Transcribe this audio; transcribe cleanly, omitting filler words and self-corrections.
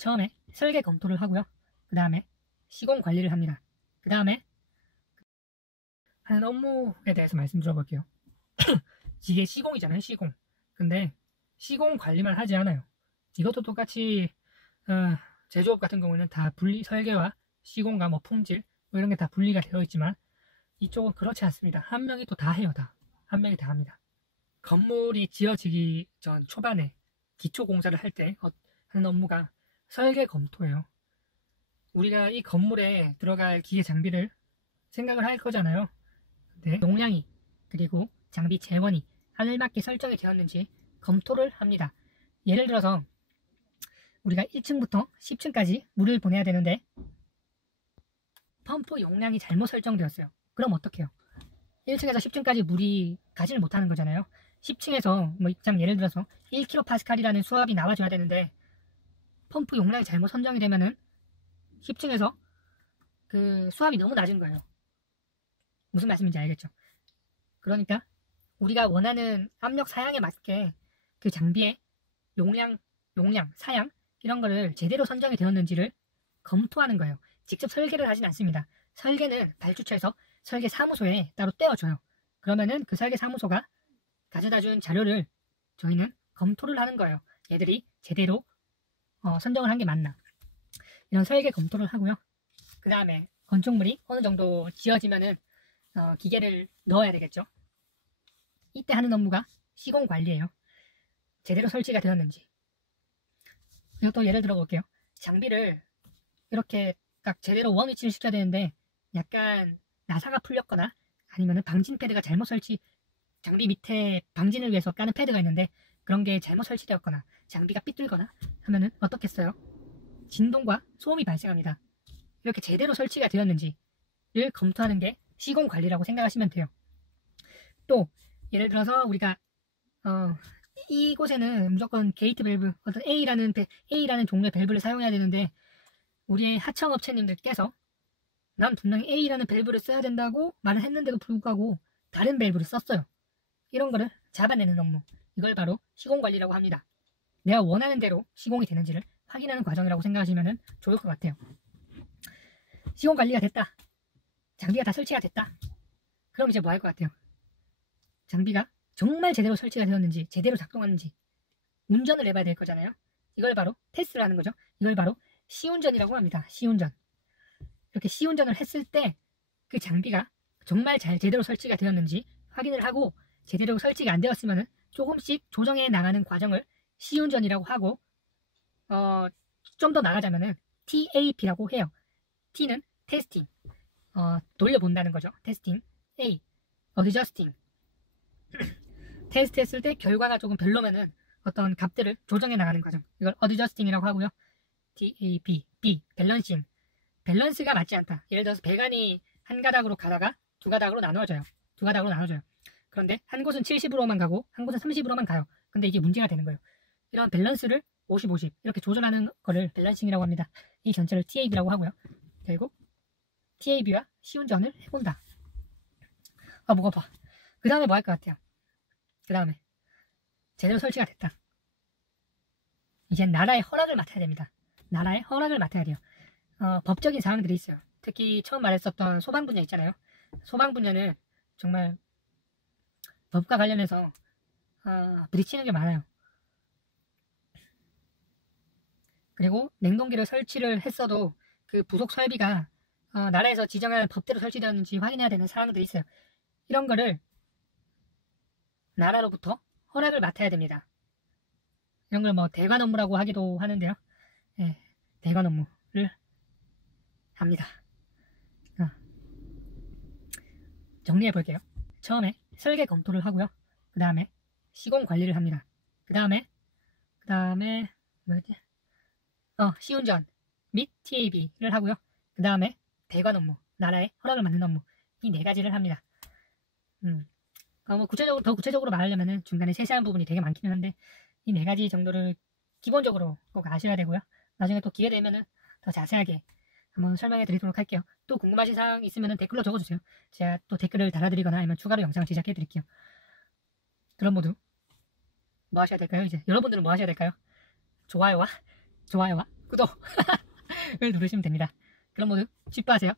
처음에 설계 검토를 하고요. 그 다음에 시공 관리를 합니다. 그 다음에 하는 업무에 대해서 말씀 드려볼게요. 이게 시공이잖아요, 시공. 근데 시공 관리만 하지 않아요. 이것도 똑같이 제조업 같은 경우에는 다 분리, 설계와 시공과 뭐 품질 뭐 이런 게 다 분리가 되어 있지만 이쪽은 그렇지 않습니다. 한 명이 또 다 해요. 한 명이 다 합니다. 건물이 지어지기 전 초반에 기초 공사를 할 때 하는 업무가 설계 검토예요. 우리가 이 건물에 들어갈 기계 장비를 생각을 할 거잖아요. 네, 용량이 그리고 장비 재원이 알맞게 설정이 되었는지 검토를 합니다. 예를 들어서 우리가 1층부터 10층까지 물을 보내야 되는데 펌프 용량이 잘못 설정되었어요. 그럼 어떡해요? 1층에서 10층까지 물이 가지를 못하는 거잖아요. 10층에서 뭐 예를 들어서 1kPa이라는 수압이 나와줘야 되는데 펌프 용량이 잘못 선정이 되면은 10층에서 그 수압이 너무 낮은 거예요. 무슨 말씀인지 알겠죠? 그러니까 우리가 원하는 압력 사양에 맞게 그 장비의 용량, 사양 이런 거를 제대로 선정이 되었는지를 검토하는 거예요. 직접 설계를 하진 않습니다. 설계는 발주처에서 설계 사무소에 따로 떼어줘요. 그러면은 그 설계 사무소가 가져다 준 자료를 저희는 검토를 하는 거예요. 얘들이 제대로 선정을 한 게 맞나. 이런 설계 검토를 하고요. 그 다음에 건축물이 어느 정도 지어지면은 기계를 넣어야 되겠죠. 이때 하는 업무가 시공 관리예요. 제대로 설치가 되었는지. 이것도 예를 들어 볼게요. 장비를 이렇게 딱 제대로 원 위치를 시켜야 되는데 약간 나사가 풀렸거나 아니면은 방진 패드가 잘못 장비 밑에 방진을 위해서 까는 패드가 있는데 그런 게 잘못 설치되었거나 장비가 삐뚤거나 하면은 어떻겠어요? 진동과 소음이 발생합니다. 이렇게 제대로 설치가 되었는지를 검토하는 게 시공 관리라고 생각하시면 돼요. 또 예를 들어서 우리가 이곳에는 무조건 게이트 밸브 어떤 A라는 종류의 밸브를 사용해야 되는데 우리의 하청 업체님들께서 난 분명히 A라는 밸브를 써야 된다고 말을 했는데도 불구하고 다른 밸브를 썼어요. 이런 거를 잡아내는 업무, 이걸 바로 시공관리라고 합니다. 내가 원하는 대로 시공이 되는지를 확인하는 과정이라고 생각하시면 좋을 것 같아요. 시공관리가 됐다, 장비가 다 설치가 됐다, 그럼 이제 뭐 할 것 같아요? 장비가 정말 제대로 설치가 되었는지 제대로 작동하는지 운전을 해봐야 될 거잖아요. 이걸 바로 테스트를 하는 거죠. 이걸 바로 시운전이라고 합니다. 시운전. 이렇게 시운전을 했을 때 그 장비가 정말 제대로 설치가 되었는지 확인을 하고 제대로 설치가 안 되었으면 조금씩 조정해 나가는 과정을 시운전이라고 하고 좀 더 나가자면은 TAP라고 해요. T는 테스팅, 돌려본다는 거죠. 테스팅. A, 어드저스팅. 테스트 했을 때 결과가 조금 별로면은 어떤 값들을 조정해 나가는 과정, 이걸 어드저스팅이라고 하고요. TAP, B, 밸런싱. 밸런스가 맞지 않다. 예를 들어서 배관이 한 가닥으로 가다가 두 가닥으로 나눠져요. 그런데 한 곳은 70으로만 가고 한 곳은 30으로만 가요. 근데 이게 문제가 되는 거예요. 이런 밸런스를 50, 50 이렇게 조절하는 거를 밸런싱이라고 합니다. 이 전체를 TAB라고 하고요. 결국 TAB와 시운전을 해본다. 뭐가 봐. 그 다음에 뭐 할 것 같아요? 그 다음에 제대로 설치가 됐다. 이제 나라의 허락을 맡아야 됩니다. 나라의 허락을 맡아야 돼요. 법적인 사항들이 있어요. 특히 처음 말했었던 소방 분야 있잖아요. 소방 분야는 정말 법과 관련해서 부딪히는 게 많아요. 그리고 냉동기를 설치를 했어도 그 부속 설비가 나라에서 지정한 법대로 설치되었는지 확인해야 되는 사항들이 있어요. 이런 거를 나라로부터 허락을 맡아야 됩니다. 이런 걸 뭐 대관 업무라고 하기도 하는데요. 네, 대관 업무를 합니다. 정리해 볼게요. 처음에 설계 검토를 하고요. 그 다음에 시공 관리를 합니다. 그 다음에 뭐였지? 시운전 및 TAB를 하고요. 그 다음에 대관 업무, 나라의 허락을 받는 업무, 이 네 가지를 합니다. 뭐 더 구체적으로 말하려면 중간에 세세한 부분이 되게 많기는 한데 이 네 가지 정도를 기본적으로 꼭 아셔야 되고요. 나중에 또 기회 되면은 더 자세하게 한번 설명해 드리도록 할게요. 또 궁금하신 사항 있으면 댓글로 적어주세요. 제가 또 댓글을 달아드리거나 아니면 추가로 영상을 제작해 드릴게요. 그럼 모두 뭐 하셔야 될까요? 이제 여러분들은 뭐 하셔야 될까요? 좋아요와 구독을 누르시면 됩니다. 그럼 모두 기뻐하세요.